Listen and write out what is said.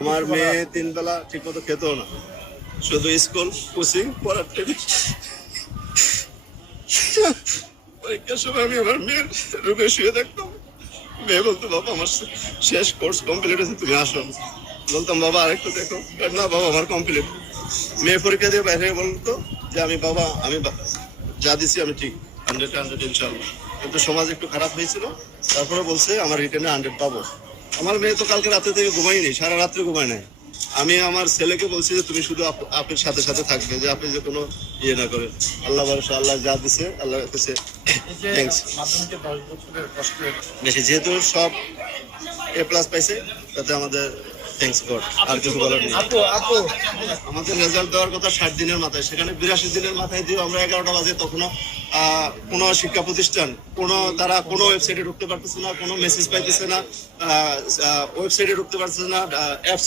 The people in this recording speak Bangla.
আমার মেয়ে 3 বেলা ঠিক মতো খেতেও না, শুধু স্কুল কোচিং পড়ার টেবিল। পরীক্ষার সময় আমি আমার মেয়ের রুমে শুয়ে থাকতাম। মেয়ে বলতো, বাবা আমার শেষ কোর্স কমপ্লিট হয়েছে, তুমি আসো। বলতাম, বাবা আরেকটু দেখো। না বাবা আমার কমপ্লিট। মেয়ে পরীক্ষা দিয়ে বাইরে বলতো যে আমি যা দিছি আমি ঠিক 100 ইনশাল্লাহ। কিন্তু সমাজ একটু খারাপ হয়েছিল, তারপরে বলছে আমার রিটার্নে 100 পাবো। আমার মেয়ে তো কালকে রাতে থেকে ঘুমাইনি, সারা রাত্রে ঘুমায় নাই। আমি আমার ছেলেকে বলছি যে তুমি শুধু আপনার সাথে সাথে থাকবে, যে আপনি যে কোনো ইয়ে না করেন। আল্লাহ ভরসা, আল্লাহ যা দিছে আল্লাহ কাছে থ্যাঙ্কস। বেশি যেহেতু সব A+ পাইছে, তাতে আমাদের থ্যাঙ্কস গড, আর কিছু বলার নেই। আমাদের রেজাল্ট দেওয়ার কথা 60 দিনের মাথায়, সেখানে 82 দিনের মাথায় দিয়ে আমরা 11টা বাজে, তখনও কোনো শিক্ষা প্রতিষ্ঠান তারা কোনো ওয়েবসাইটে ঢুকতে পারতেছে না, কোনো মেসেজ পাইতেছে না, ওয়েবসাইটে ঢুকতে পারতেছে না, অ্যাপসে